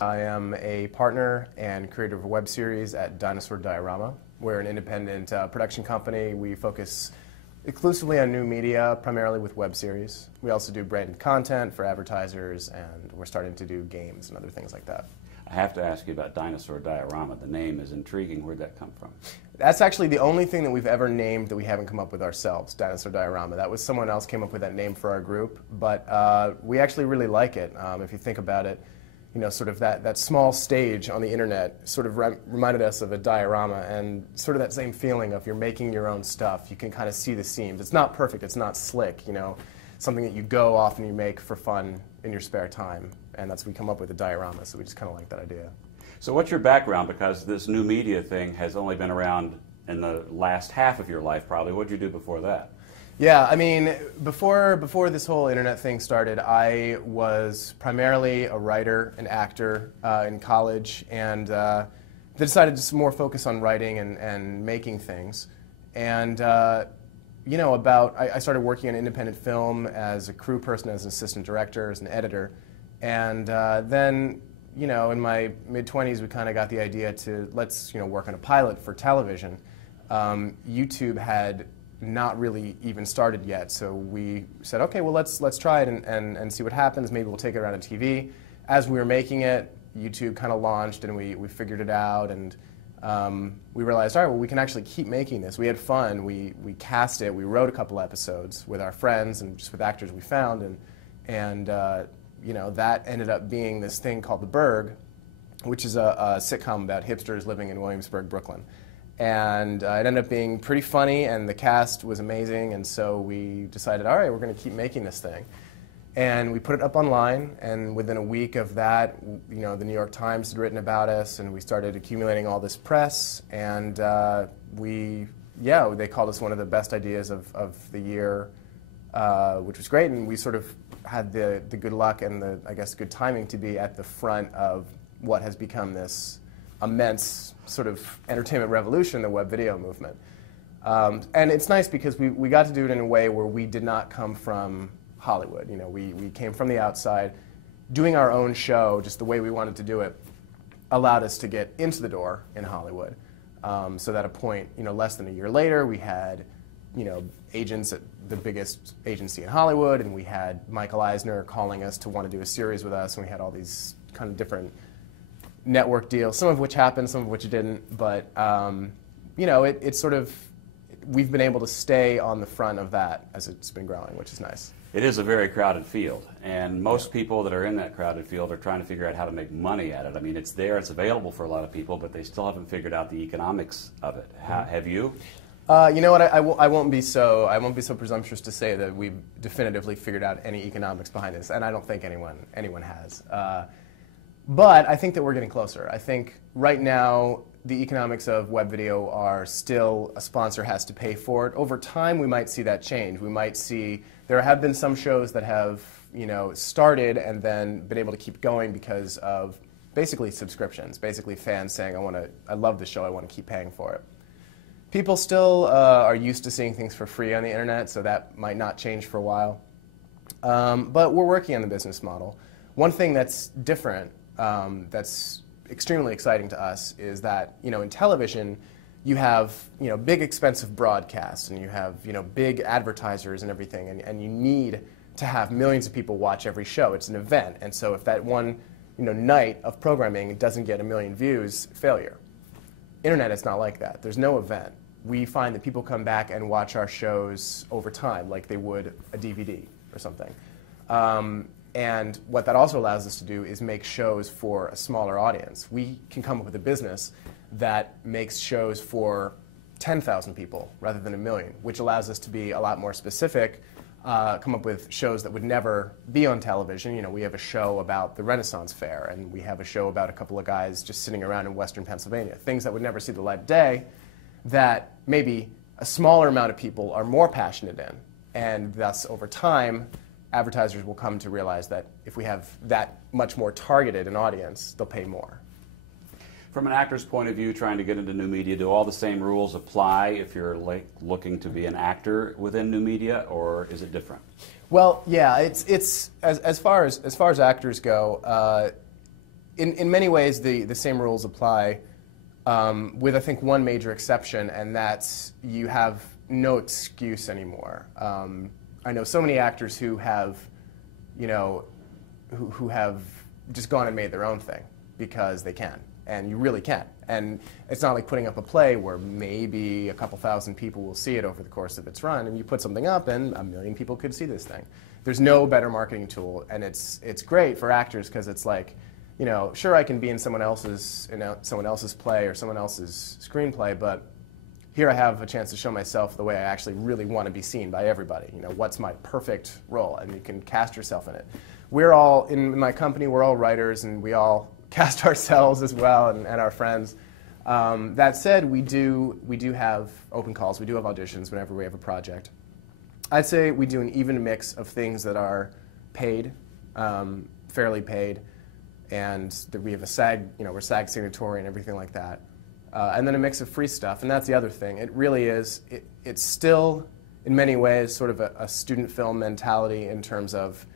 I am a partner and creator of a web series at Dinosaur Diorama. We're an independent production company. We focus exclusively on new media, primarily with web series. We also do branded content for advertisers, and we're starting to do games and other things like that. I have to ask you about Dinosaur Diorama. The name is intriguing. Where'd that come from? That's actually the only thing that we've ever named that we haven't come up with ourselves, Dinosaur Diorama. That was someone else came up with that name for our group, but we actually really like it. If you think about it, you know, sort of that small stage on the internet sort of reminded us of a diorama, and sort of that same feeling of you're making your own stuff. You can kind of see the seams. It's not perfect, it's not slick, you know, something that you go off and you make for fun in your spare time. And that's we come up with a diorama, so we just kind of like that idea. So what's your background? Because this new media thing has only been around in the last half of your life, probably. What did you do before that? Yeah, I mean, before this whole internet thing started, I was primarily a writer, an actor in college, and decided to more focus on writing and making things. And you know, I started working on independent film as a crew person, as an assistant director, as an editor. And then, you know, in my mid-20s, we kind of got the idea to let's, you know, work on a pilot for television. YouTube had not really even started yet, so we said, okay, well, let's try it and see what happens. Maybe we'll take it around on TV. As we were making it, YouTube kind of launched, and we figured it out, and we realized, all right, well, we can actually keep making this. We had fun. We cast it. We wrote a couple episodes with our friends and just with actors we found, and you know, that ended up being this thing called The Berg, which is a sitcom about hipsters living in Williamsburg, Brooklyn. And it ended up being pretty funny, and the cast was amazing, and so we decided, all right, we're going to keep making this thing. And we put it up online, and within a week of that, you know, the New York Times had written about us, and we started accumulating all this press, and they called us one of the best ideas of the year, which was great, and we sort of had the good luck and the, I guess, good timing to be at the front of what has become this immense sort of entertainment revolution, the web video movement. And it's nice because we got to do it in a way where we did not come from Hollywood. You know, we came from the outside. Doing our own show, just the way we wanted to do it, allowed us to get into the door in Hollywood. So that at a point, you know, less than a year later, we had, you know, agents at the biggest agency in Hollywood, and we had Michael Eisner calling us to want to do a series with us, and we had all these kind of different network deals, some of which happened, some of which didn't, but you know, it's sort of, we've been able to stay on the front of that as it's been growing, which is nice. It is a very crowded field, and most people that are in that crowded field are trying to figure out how to make money at it. I mean, it's there, it's available for a lot of people, but they still haven't figured out the economics of it. Have you? You know what? I won't be so presumptuous to say that we've definitively figured out any economics behind this, and I don't think anyone has. But I think that we're getting closer. I think right now the economics of web video are still a sponsor has to pay for it. Over time, we might see that change. We might see there have been some shows that have, you know, started and then been able to keep going because of basically subscriptions, basically fans saying, I love the show, I want to keep paying for it. People still are used to seeing things for free on the internet, so that might not change for a while. But we're working on the business model. One thing that's different, that's extremely exciting to us, is that, you know, in television, you have, you know, big expensive broadcasts, and you have, you know, big advertisers and everything, and you need to have millions of people watch every show. It's an event, and so if that one, you know, night of programming doesn't get 1 million views, failure. Internet is not like that. There's no event. We find that people come back and watch our shows over time, like they would a DVD or something. And what that also allows us to do is make shows for a smaller audience. We can come up with a business that makes shows for 10,000 people rather than 1 million, which allows us to be a lot more specific, come up with shows that would never be on television. You know, we have a show about the Renaissance Fair, and we have a show about a couple of guys just sitting around in Western Pennsylvania, things that would never see the light of day that maybe a smaller amount of people are more passionate in. And thus, over time, advertisers will come to realize that if we have that much more targeted an audience, they'll pay more. From an actor's point of view, trying to get into new media, do all the same rules apply if you're looking to be an actor within new media, or is it different? Well, yeah, it's as far as actors go, in many ways, the same rules apply, with, I think, one major exception, and that's you have no excuse anymore. I know so many actors who have, who have just gone and made their own thing because they can, and you really can. And it's not like putting up a play where maybe a couple thousand people will see it over the course of its run, and you put something up and 1 million people could see this thing. There's no better marketing tool, and it's great for actors because it's like, sure, I can be in someone else's play or someone else's screenplay, but here I have a chance to show myself the way I actually really want to be seen by everybody. What's my perfect role, and you can cast yourself in it. We're all, in my company, we're all writers, and we all cast ourselves as well, and our friends. That said, we do have open calls. We do have auditions whenever we have a project. I'd say we do an even mix of things that are paid, fairly paid, and that we have a SAG, we're SAG signatory and everything like that. And then a mix of free stuff, and that's the other thing. It really is, it's still, in many ways, sort of a student film mentality in terms of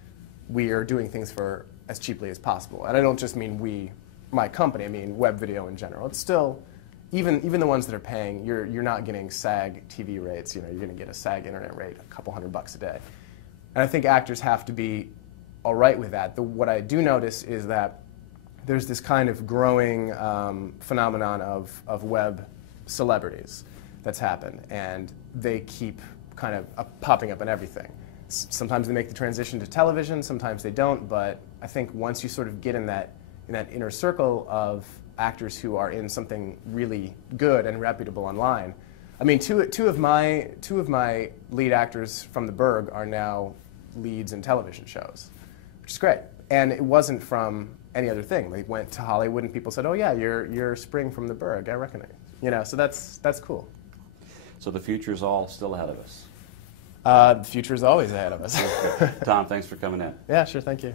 we are doing things for as cheaply as possible. And I don't just mean we, my company, I mean web video in general. It's still, even the ones that are paying, you're not getting SAG TV rates. You're going to get a SAG internet rate, a couple $100 a day. And I think actors have to be all right with that. What I do notice is that there's this kind of growing phenomenon of web celebrities that's happened, and they keep kind of popping up in everything. Sometimes they make the transition to television, sometimes they don't, but I think once you sort of get in that inner circle of actors who are in something really good and reputable online. I mean, two of my lead actors from the Berg are now leads in television shows, which is great. And it wasn't from any other thing. They went to Hollywood and people said, "Oh yeah, you're Spring from the Berg. I recognize." So that's cool. So the future's all still ahead of us. The future is always ahead of us. Thom, thanks for coming in. Yeah, sure. Thank you.